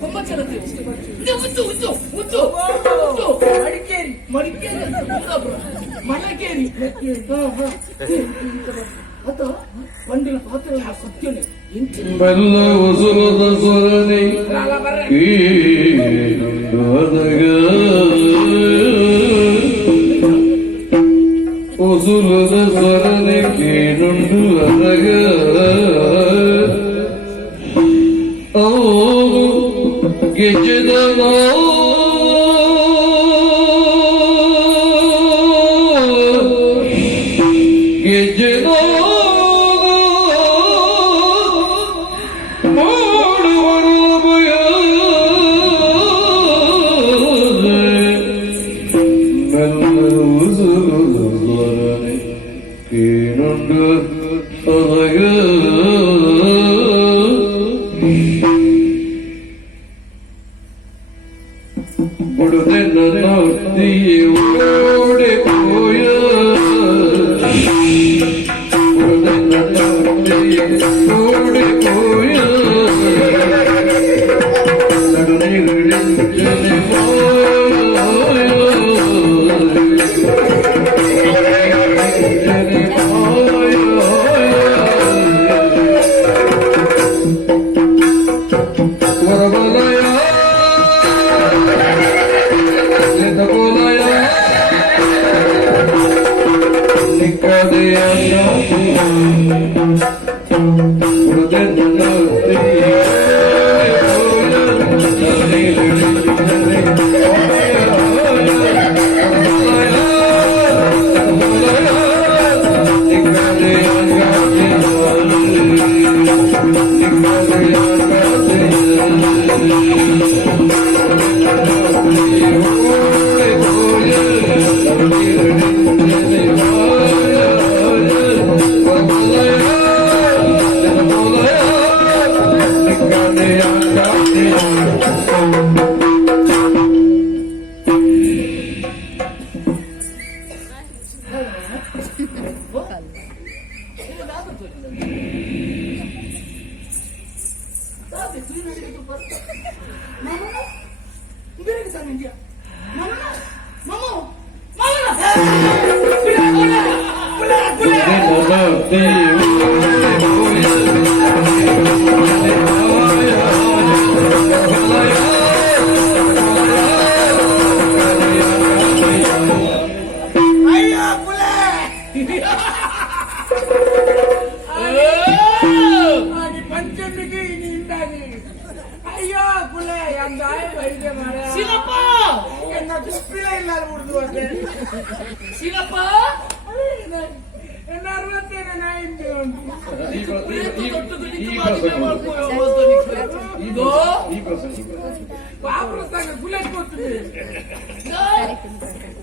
ಕೊಂಬಚರತೆ ಉಂಟು ಉಂಟು ಉಂಟು ಮಡಿಕೇರಿ ಮಡಿಕೇರಿ ಮಲಕೇರಿ ಅದ ಪಂಡಿನ ಪಾತ್ರ ಸತ್ಯನೇ ಬೆಲ್ಲ ಉಸುರದ ಸರಣಿ ಉಸುರದ ಸರಣಿ ಕೇಳುಂಡು ಅದಗ ಅವರು ಗೆಜ್ಜೆದಗ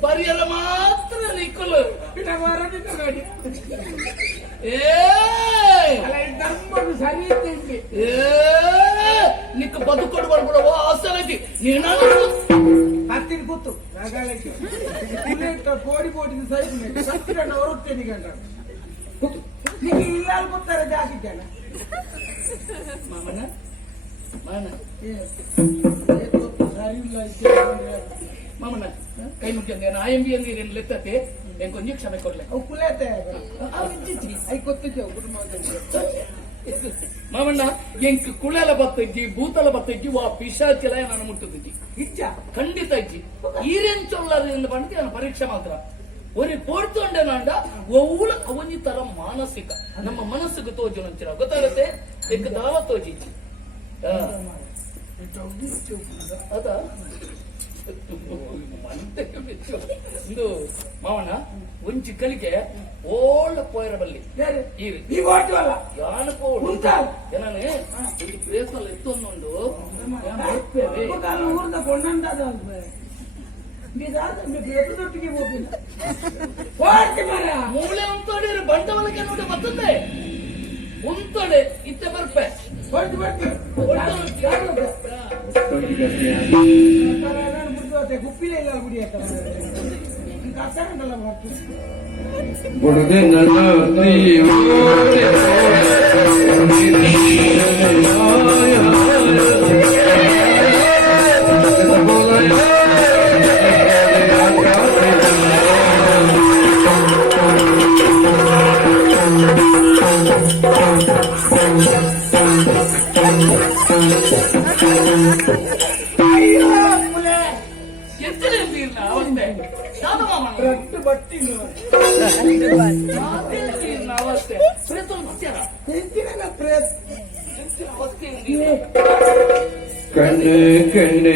ಪರಿಯರ ಮಾತ್ರ ನಿಕ್ಕಲು ನಿಕ್ಕ ಬದುಕೊಂಡು ಬರ್ಬಿಡವ ಆಸರಾಗಿ ಹತ್ತಿನ ಕೂತು ಕೋಡಿ ಕೋಟಿ ಸತ್ತಿರ ಹೊರಡ್ತೇನೆ ಗಂಟ ನಿಮಗೆ ಇಲ್ಲ ಗೊತ್ತಾರೆ ಜಾಗಿದ್ದಲ್ಲ ಮಾಮನ ಮಾಮನ ಮಾಮನ ಕೈ ಮುಖ್ಯ ಆಯಂಬಿ ಅಂದಿರೇನು ಲೆಕ್ಕತೆ ಹೆಂಗೆ ಕೊಂಚ ಕ್ಷಮೆ ಕೊಡ್ಲೆ ಅವು ಕುಲೇತೆ ಐ ಗೊತ್ತಿದ್ದೆ ಮಾಮಣ್ಣ ಎಂಕ್ ಕುಳೆಲ ಬತ್ತಜ್ಜಿ ಭೂತಲ ಬತ್ತಜ್ಜಿ ವಾ ಪಿಶಾಚಿಲ ನಾನು ಮುಟ್ಟುತ್ತಿದ್ದಿ ಇಚ್ಚ ಖಂಡಿತ ಇಜ್ಜಿ ಈರೇನ್ ಚೊಲ್ಲದಿಂದ ಬಂದು ನಾನು ಪರೀಕ್ಷೆ ಮಾತ್ರ ஒரு போಡ್ತೊಂಡೆ ನಾಂಡ ಒವ್ವುಲ ಅವನಿ ತರ ಮಾನಸಿಕ ನಮ್ಮ ಮನಸ್ಸಿಗೆ ತೋಜುನಂಚಿರ ಗೊತ್ತಾಗುತ್ತೆ ಎಕ್ಕ ದಾವ ತೋಜಿಚ್ಚಿ ಅದ ಇಂದು ಮಾವಣ್ಣ ಒಂಚಿ ಕಲಿಗೆ ಓಳ್ಳ ಪೋಯರ ಬಲ್ಲಿ ಯಾನ ಪೋಡು ಏನಾನೆ ಒಂದು ಪ್ಲೇಸ್ನಲ್ಲಿ ಎತ್ತೊಂದು ಮೂಳೆ ಉಂಟೋಡಿ ಬಂಡವಾಳಕ್ಕೆ ನೋಡಿ ಬರ್ತದೆ ಉಂಟೋಡೆ ಇತ್ತ ಬರ್ಪೆ ಗುಪ್ಪಿಲೇ ಇಲ್ಲ ಗುಡಿ ಕಸ ಉಂಟಲ್ಲ ಮಾಡ್ತೀನಿ ಬುಡದೆ ನನ್ನ ಅಯ್ಯೋ ಮುಲೆ ಎತ್ತಲೇ ತೀರ್ನ ಅವಸ್ಥೆ ಯಾದವ ರಟ್ಟು ಬಟ್ಟಿ ತೀರ್ನ ಅವಸ್ಥೆ ಪ್ರೇತೋಲ್ ಬರ್ತೀರ ಎಂತಿನ ಪ್ರೇಸ್ ಅವಸ್ಥೆ ಕಣ್ಣು ಕಣ್ಣು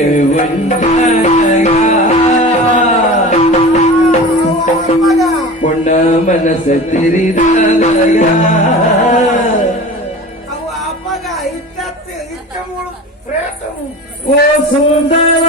ಮಗ ಪೊಣ್ಣ ಮನಸ್ಸ ತಿರಿದಾಗ ಅವ ಅಪ್ಪಗ ಇತ್ತ ಮೂಡು ಪ್ರೇಸವು ಓ ಸುಂದರ